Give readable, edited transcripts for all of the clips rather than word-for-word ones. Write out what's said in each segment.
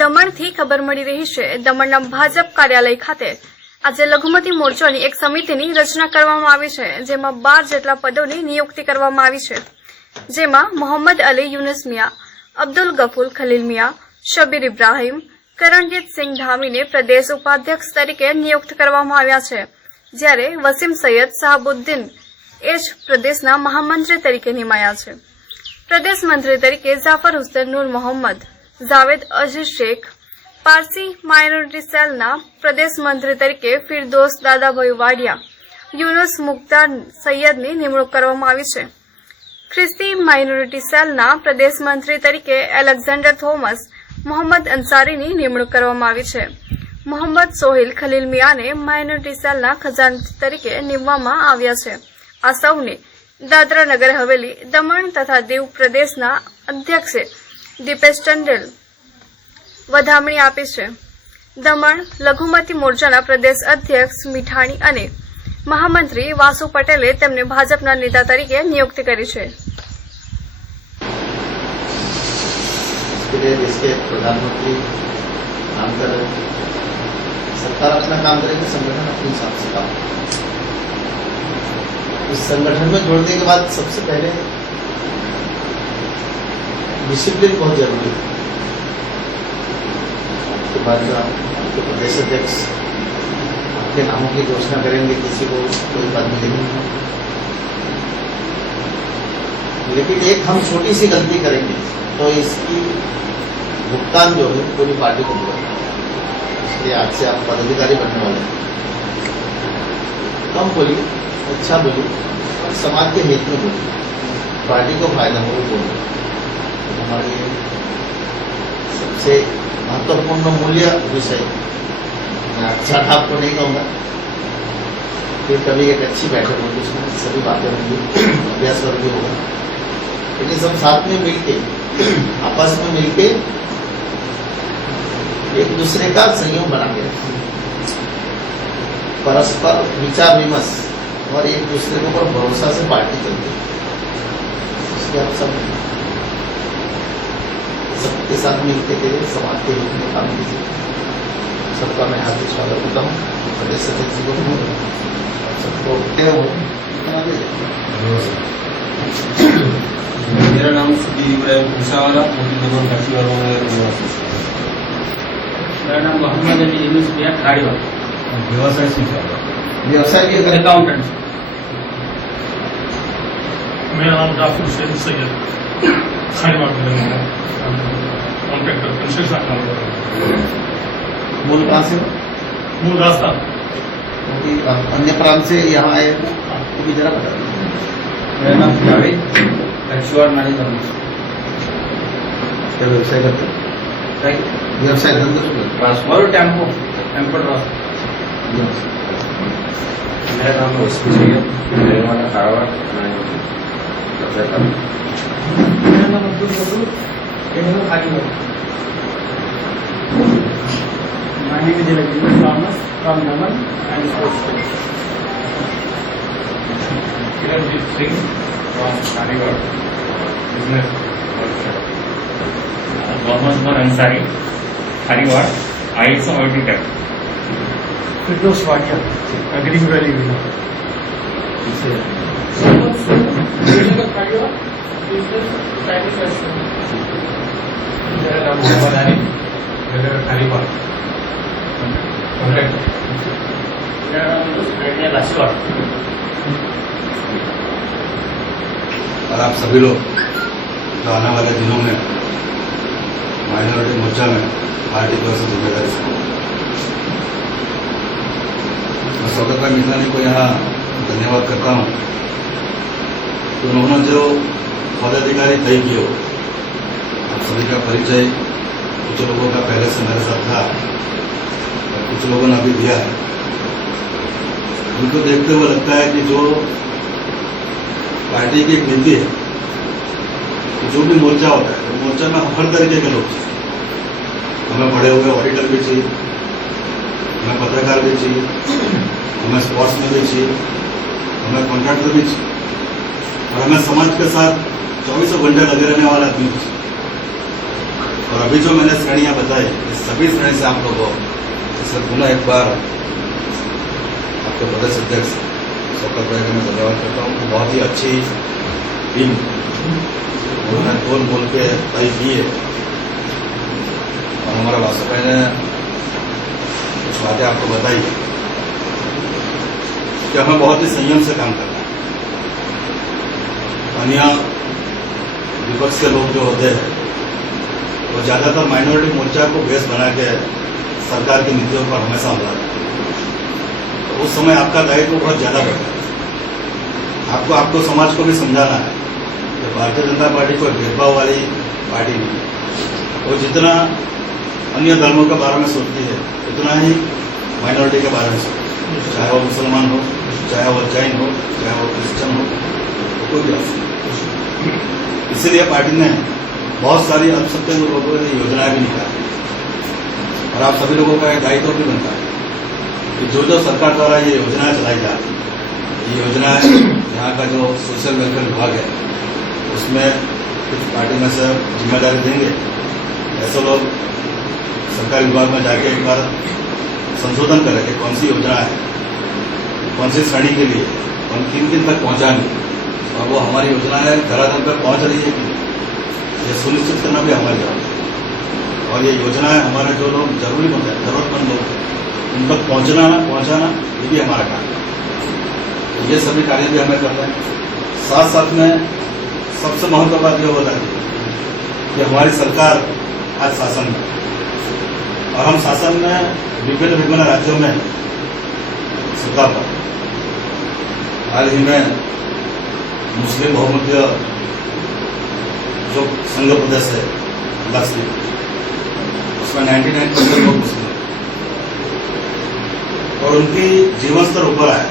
દમણથી ખબર મળી રહી છે દમણના ભાજપ કાર્યાલય ખાતે આજે લઘુમતી મોરચાની એક સમિતિની રચના કરવામાં આવી છે, જેમાં 12 જેટલા પદોની નિયુક્તિ કરવામાં આવી છે, જેમાં મોહમ્મદ અલી યુનુસ મિયા, અબ્દુલ ગફુર ખલીલ મિયા, શબીર ઇબ્રાહીમ, કરણજીત સિંહ ધામીને પ્રદેશ ઉપાધ્યક્ષ તરીકે નિયુક્ત કરવામાં આવ્યા છે, જ્યારે વસીમ સૈયદ શાહબુદ્દીન એજ પ્રદેશના મહામંત્રી તરીકે નિમાયા છે। પ્રદેશ મંત્રી તરીકે જાફર હુસૈન નૂર મોહમ્મદ, જાવેદ અઝીઝ શેખ, પારસી માઇનોરિટી સેલના પ્રદેશ મંત્રી તરીકે ફિરદોસ દાદાભાઈ વાડિયા, યુનુસ મુખ્તાર સૈયદની નિમણૂક કરવામાં આવી છે। ખ્રિસ્તી માઇનોરિટી સેલના પ્રદેશ મંત્રી તરીકે એલેક્ઝાન્ડર થોમસ મોહમ્મદ અંસારીની નિમણૂક કરવામાં આવી છે। મોહમ્મદ સોહિલ ખલીલ મિયાને માઇનોરિટી સેલના ખજાનચી તરીકે નિમવામાં આવ્યા છે। આ સૌને દાદરા નગર હવેલી, દમણ તથા દીવ પ્રદેશના અધ્યક્ષે દીપેશ ટંડેલ વધામણી આપી છે। દમણ લઘુમતી મોરચાના પ્રદેશ અધ્યક્ષ મીઠાણી અને મહામંત્રી વાસુ પટેલે તેમને ભાજપના નેતા તરીકે નિયુક્તિ કરી છે। इसके प्रधानमंत्री काम कर रहे हैं, सरकार अपना काम करेगी, संगठन अपने हिसाब से काम करेगा। इस संगठन में जोड़ने के बाद सबसे पहले डिसिप्लिन बहुत जरूरी है। उसके बाद आपके प्रदेश अध्यक्ष आपके नामों की घोषणा करेंगे, किसी को कोई पद मिलेगी, लेकिन एक हम छोटी सी गलती करेंगे तो इसकी भुगतान जो है पूरी पार्टी को मिलेगा। इसलिए आज से आप पदाधिकारी बनने वाले हैं, कम बोलिए, अच्छा बोलिए और समाज के हित में बोलिए, पार्टी को फायदा हो बोलिए। हमारे सबसे महत्वपूर्ण मूल्य विषय मैं अच्छा आपको नहीं कहूँगा, फिर कभी एक अच्छी बैठक होगी, उसमें सभी बातें होंगी, अभ्यास वर्ग भी होगा, लेकिन सब साथ में मिलके आपस में मिलके एक दूसरे का संयम बना के रखें, परस्पर विचार विमर्श और एक दूसरे के ऊपर भरोसा से पार्टी चलती है। इसलिए आप सबके साथ मिलकर के समाज के हित में काम कीजिए। सबका मैं हार्दिक स्वागत करता हूँ। प्रदेश अध्यक्ष जी को सबको मेरा नाम शबीर इब्राहीम भूसावाला, दमन काशीवाला में निवासी। मेरा नाम मोहम्मद अली यूनुस मियां, खारीवाला। व्यवसाय सीखा, व्यवसाय के अकाउंटेंट। मेरा नाम जाफर हुसैन सैयद, खारीवाला में कॉन्ट्रैक्टर कंस्ट्रक्शन काम कर रहा हूँ। मूल कहाँ से? मूल राजस्थान। क्योंकि अन्य प्रांत से यहाँ आए तो भी जरा बता दीजिए। मेरा नाम जावेद अझीज नानी दमन। क्या व्यवसाय करते हैं? व्यवसाय धंधा ट्रांसफर टेम्पो ट्रांसफर। मेरा नाम वसीम सैयद, रेवाड़ा कारवाड़। मेरा नाम Abdul Ghafoor, खारीवाड़ा। My name is Alexander Thomas from Daman and Sports School. Kiranjit Singh from Kariwad, business workshop. Mohammad Ansari, Kariwad, ISO auditor. Firdos Wadia, Agri Valley Villa. मेरा नाम मोहम्मद अली, मेरा खारीवाड़, कॉन्ट्रैक्टर। मेरा नाम काशीवाड़ा। और आप सभी लोग जो आने वाले दिनों में माइनॉरिटी मोर्चा में पार्टी की ओर से जिम्मेदारी संभालें। मैं स्वागत भाई मिथलानी को यहाँ धन्यवाद करता हूँ कि उन्होंने जो पदाधिकारी तय किए, आप सभी का परिचय कुछ लोगों का पहले से मेरे साथ था और कुछ लोगों ने अभी दिया है। उनको देखते हुए लगता है कि जो पार्टी की एक नीति है, जो भी मोर्चा होता है, तो मोर्चा में हर तरीके के लोग चाहिए। हमें पढ़े हुए ऑडिटर भी चाहिए, हमें पत्रकार भी चाहिए, हमें स्पोर्ट्स में भी चाहिए, हमें कॉन्ट्रैक्टर भी चाहिए और हमें समाज के साथ 24 घंटे लगे रहने वाला आदमी भी चाहिए। और अभी जो मैंने श्रेणियां बताई इस सभी श्रेणी से आप लोगों को पुनः एक बार आपके प्रदेश अध्यक्ष शौकत भाई का मैं धन्यवाद करता हूँ। बहुत ही अच्छी टीम उन्होंने बोल बोल के तय की है और हमारे वासु भाई ने कुछ बातें आपको बताई कि हमें बहुत ही संयम से काम करना है। अन्य विपक्ष के लोग जो होते हैं वो ज्यादातर माइनॉरिटी मोर्चा को बेस बना के सरकार की नीतियों पर हमेशा हमला करते हैं। तो उस समय आपका दायित्व बहुत ज्यादा बढ़ता है। आपको समाज को भी समझाना है कि भारतीय जनता पार्टी कोई भेदभाव वाली पार्टी नहीं है। वो जितना अन्य धर्मों के बारे में सोचती है उतना ही माइनॉरिटी के बारे में सोचती है, चाहे वो मुसलमान हो, चाहे वो जैन हो, चाहे वो क्रिश्चियन हो, कोई भी राष्ट्र। इसीलिए पार्टी ने बहुत सारी अल्पसंख्यक लोगों के लिए योजनाएं भी निकाली और आप सभी लोगों का एक दायित्व भी बनता है कि जो जो सरकार द्वारा ये योजनाएं चलाई जा रही है, ये योजनाएं यहाँ का जो सोशल वेलफेयर विभाग है उसमें कुछ पार्टी में से जिम्मेदारी देंगे। ऐसे लोग सरकारी विभाग में जाके एक बार संशोधन करें कि कौन सी योजना है, कौन सी श्रेणी के लिए और किन किन तक पहुंचानी और वो हमारी योजनाएं धरातल पर पहुंच रही है कि नहीं, ये सुनिश्चित करना भी हमारी जवाबदारी है। और ये योजनाएं हमारे जो लोग जरूरतमंद लोग हैं उन तक पहुंचाना ये भी हमारा काम है। तो ये सभी कार्य भी हमें करना है। साथ साथ में सबसे महत्वपूर्ण बात यह होता है कि हमारी सरकार आज शासन में और हम शासन में विभिन्न राज्यों में सत्ता पर। हाल ही में मुस्लिम बहुमतीय जो संघ प्रदेश है लक्षद्वीप, उसमें 99% लोग मुस्लिम हैं और उनकी जीवन स्तर ऊपर आया,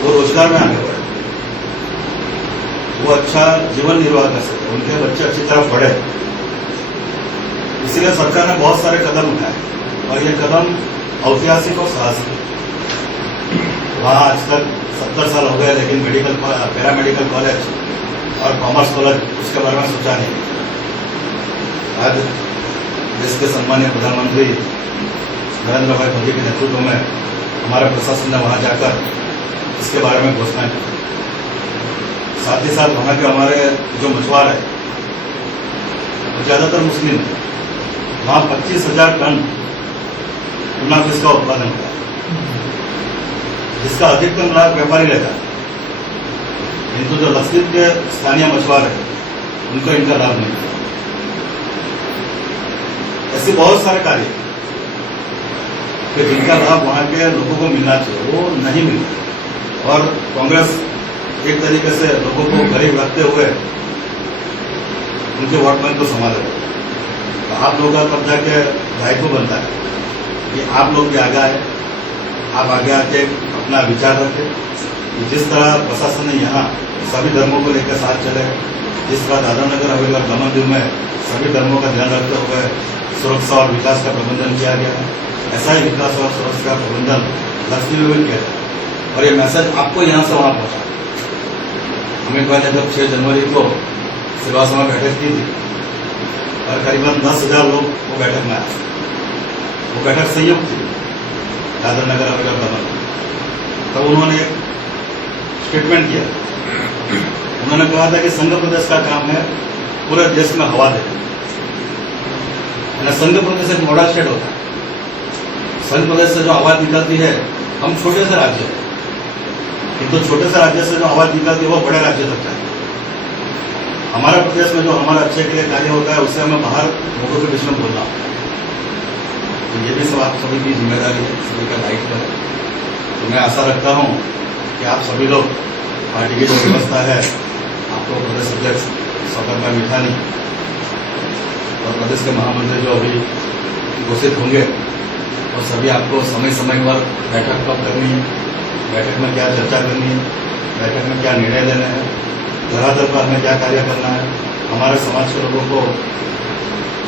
वो रोजगार में आगे बढ़े, वो अच्छा जीवन निर्वाह कर सके, उनके बच्चे अच्छी तरह पढ़े। इसीलिए सरकार ने बहुत सारे कदम उठाए और ये कदम ऐतिहासिक और साहसिक है। वहां आज तक 70 साल हो गए लेकिन पैरामेडिकल कॉलेज और कॉमर्स कॉलेज उसके बारे में सोचा नहीं। आज देश के सम्मानीय प्रधानमंत्री नरेंद्र भाई मोदी के नेतृत्व में हमारे प्रशासन ने वहां जाकर इसके बारे में घोषणा की। साथ ही साथ वहां के हमारे जो मछुआरे हैं वो ज्यादातर मुस्लिम है। वहां 25,000 टन टूना फिश का उत्पादन होता है, जिसका अधिकतम लाभ व्यापारी लेता है, किंतु जो लक्षद्वीप के स्थानीय मछुआरे हैं उनको इनका लाभ नहीं मिलता। ऐसे बहुत सारे कार्य कि जिनका लाभ वहां के लोगों को मिलना चाहिए वो नहीं मिलता और कांग्रेस एक तरीके से लोगों को गरीब रखते हुए उनके वोट बैंक को संभाल रहे। तो आप लोगों का तब जाके दायित्व बनता है कि आप लोग भी आगे आए, आप आगे आके अपना विचार रखें कि जिस तरह प्रशासन ने यहाँ सभी धर्मों को लेकर साथ चले, जिस तरह दादरा नगर हवेली और दमन दीव में सभी धर्मों का ध्यान रखते हुए सुरक्षा और विकास का प्रबंधन किया गया है, ऐसा ही विकास और सुरक्षा का प्रबंधन लक्षद्वीप में भी किया जाए। और ये मैसेज आपको यहाँ से वहां पहुंचा। अमित भाई ने जब 6 जनवरी को सिलवासा में बैठक की थी और करीबन 10,000 लोग वो बैठक में आए। वो बैठक संयुक्त थी दादरा नगर हवेली और दमन। तब उन्होंने एक स्टेटमेंट किया। उन्होंने कहा था कि संघ प्रदेश का काम है पूरे देश में हवा देना। संघ प्रदेश एक मॉडल स्टेट होता है। संघ प्रदेश से जो आवाज निकलती है, हम छोटे से राज्य है किंतु छोटे से राज्य से जो आवाज निकलती है वो बड़े राज्य तक जाती है। हमारे प्रदेश में जो हमारे अच्छे के लिए कार्य होता है उससे हमें बाहर लोगों के बीच में बोलना होता है। तो ये भी सब आप सभी की जिम्मेदारी है, सभी का दायित्व है। तो मैं आशा रखता हूं कि आप सभी लोग पार्टी की जो व्यवस्था है, आपको प्रदेश अध्यक्ष शौकत भाई मिठानी और प्रदेश के महामंत्री जो अभी घोषित होंगे और सभी आपको समय समय पर बैठक कब करनी है, बैठक में क्या चर्चा करनी है, बैठक में क्या निर्णय लेने हैं, धरातल पर हमें क्या कार्य करना है, हमारे समाज के लोगों को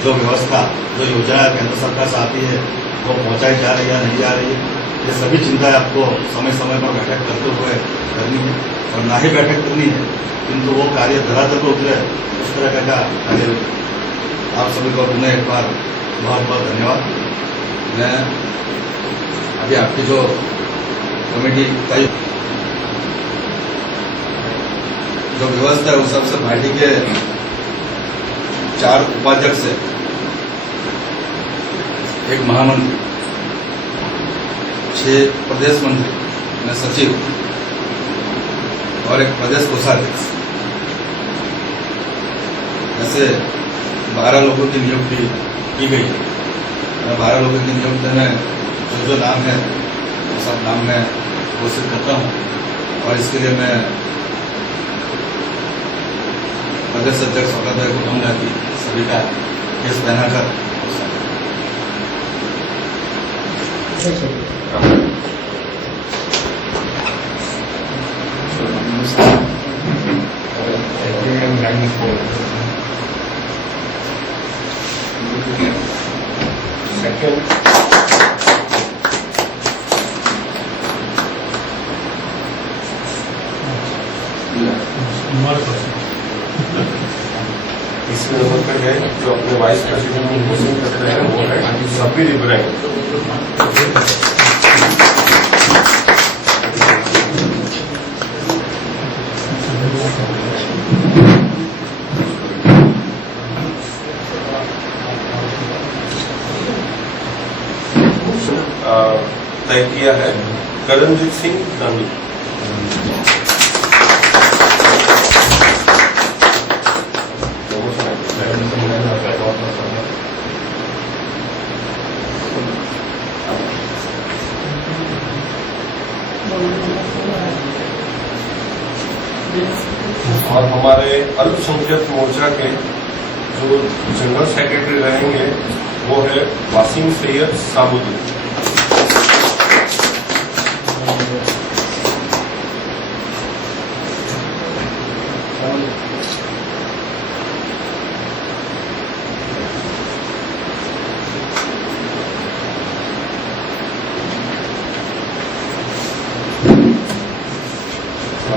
जो व्यवस्था जो योजना केंद्र सरकार से आती है वो पहुंचाई जा रही है या नहीं जा रही है, ये सभी चिंताएं आपको समय समय पर बैठक करते हुए करनी है। और ना ही बैठक करनी है किंतु वो कार्य धरातल पर उतरे उस तरह का कार्य आप सभी को पुनः एक बार बहुत बहुत धन्यवाद। मैं अभी आपकी जो कमेटी तय जो व्यवस्था है उस सबसे पार्टी के 4 उपाध्यक्ष है, एक महामंत्री, 6 प्रदेश मंत्री, सचिव और एक प्रदेश कोषाध्यक्ष, ऐसे 12 लोगों की नियुक्ति की गई है। 12 लोगों की नियुक्ति में जो नाम है वो सब नाम मैं घोषित करता हूँ और इसके लिए मैं प्रदेश अध्यक्ष स्वागत भाई को कहूँगा कि सभी का केस पहनाकर तीसरे नंबर पर है जो अपने वाइस प्रेसिडेंट को घोषित कर रहे हैं, वो है सबीर इब्राहिम। तय किया है करणजीत सिंह दानी। और हमारे अल्पसंख्यक मोर्चा के जो जनरल सेक्रेटरी रहेंगे वो है वासीम सैयद साबुद्दीन।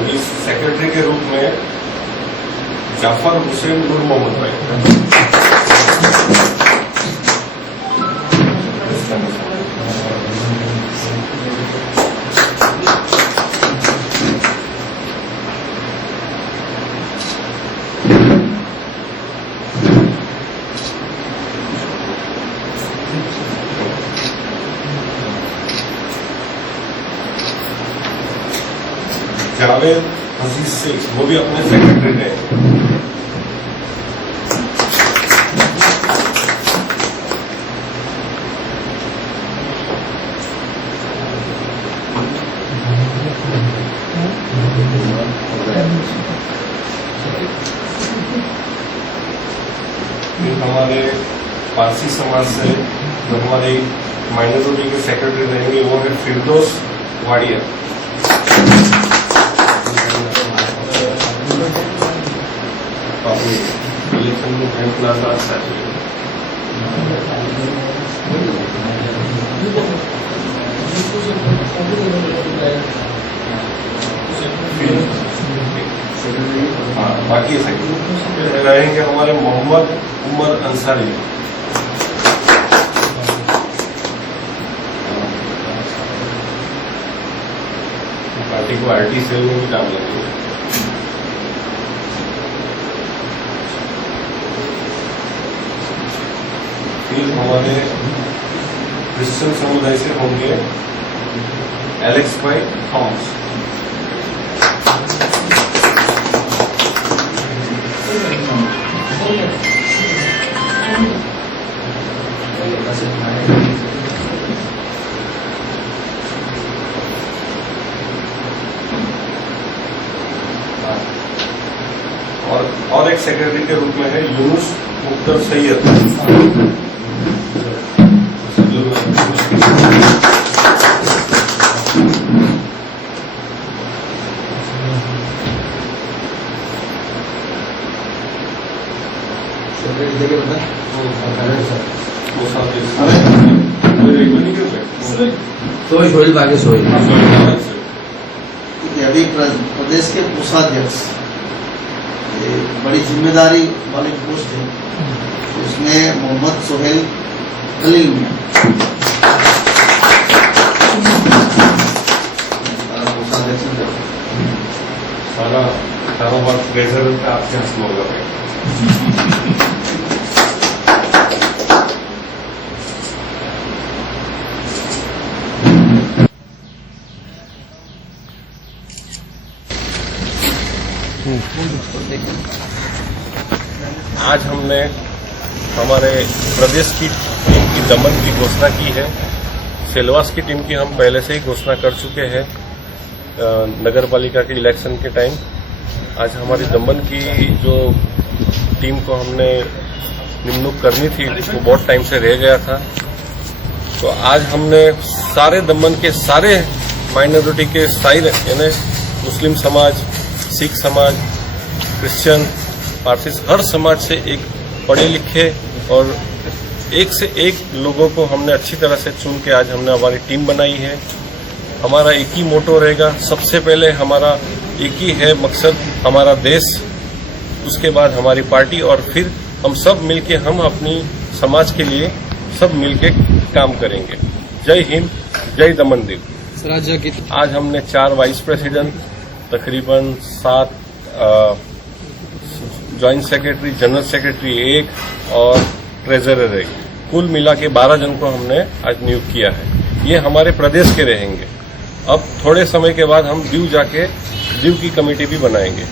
इस सेक्रेटरी के रूप में जाफर हुसैन नूर मोहम्मद भाई। जावेद अजीज शेख वो भी अपने सेक्रेटरी रहे। हमारे पारसी समाज से जो हमारे माइनॉरिटी के सेक्रेटरी रहेंगे वो है फिरदौस वाडिया। इलेक्शन में बैंक लाजा बाकी सेक्रेटरी रहेंगे हमारे मोहम्मद उमर अंसारी। पार्टी को आरटी सेल में भी काम लगेगा। फिर हमारे क्रिश्चियन समुदाय से होंगे एलेक्स भाई थॉमस। और एक सेक्रेटरी के रूप में है यूनुस मुख्तर सैयद। सोई बागे सोई अभी प्रदेश के कोषाध्यक्ष ये बड़ी जिम्मेदारी वाली पोस्ट है। उसमें मोहम्मद सोहेल खलील मियां कोषाध्यक्ष थे। सारा कारोबार ट्रेजरर का आपके हाथ में होगा। आज हमने हमारे प्रदेश की टीम की दमन की घोषणा की है। सेलवास की टीम की हम पहले से ही घोषणा कर चुके हैं नगर पालिका के इलेक्शन के टाइम। आज हमारी दमन की जो टीम को हमने निमणूक करनी थी वो बहुत टाइम से रह गया था, तो आज हमने सारे दमन के सारे माइनॉरिटी के साइड यानी मुस्लिम समाज, सिख समाज, क्रिश्चियन, पारसी, हर समाज से एक पढ़े लिखे और एक से एक लोगों को हमने अच्छी तरह से चुन के आज हमने हमारी टीम बनाई है। हमारा एक ही मोटो रहेगा, सबसे पहले हमारा एक ही है मकसद, हमारा देश, उसके बाद हमारी पार्टी, और फिर हम सब मिलके हम अपनी समाज के लिए सब मिलके काम करेंगे। जय हिंद, जय दमन दीव। आज हमने 4 वाइस प्रेसिडेंट, तकरीबन 7 ज्वाइंट सेक्रेटरी, जनरल सेक्रेटरी 1 और ट्रेजरर 1, कुल मिला के 12 जन को हमने आज नियुक्त किया है। ये हमारे प्रदेश के रहेंगे। अब थोड़े समय के बाद हम दीव जाके दीव की कमेटी भी बनाएंगे।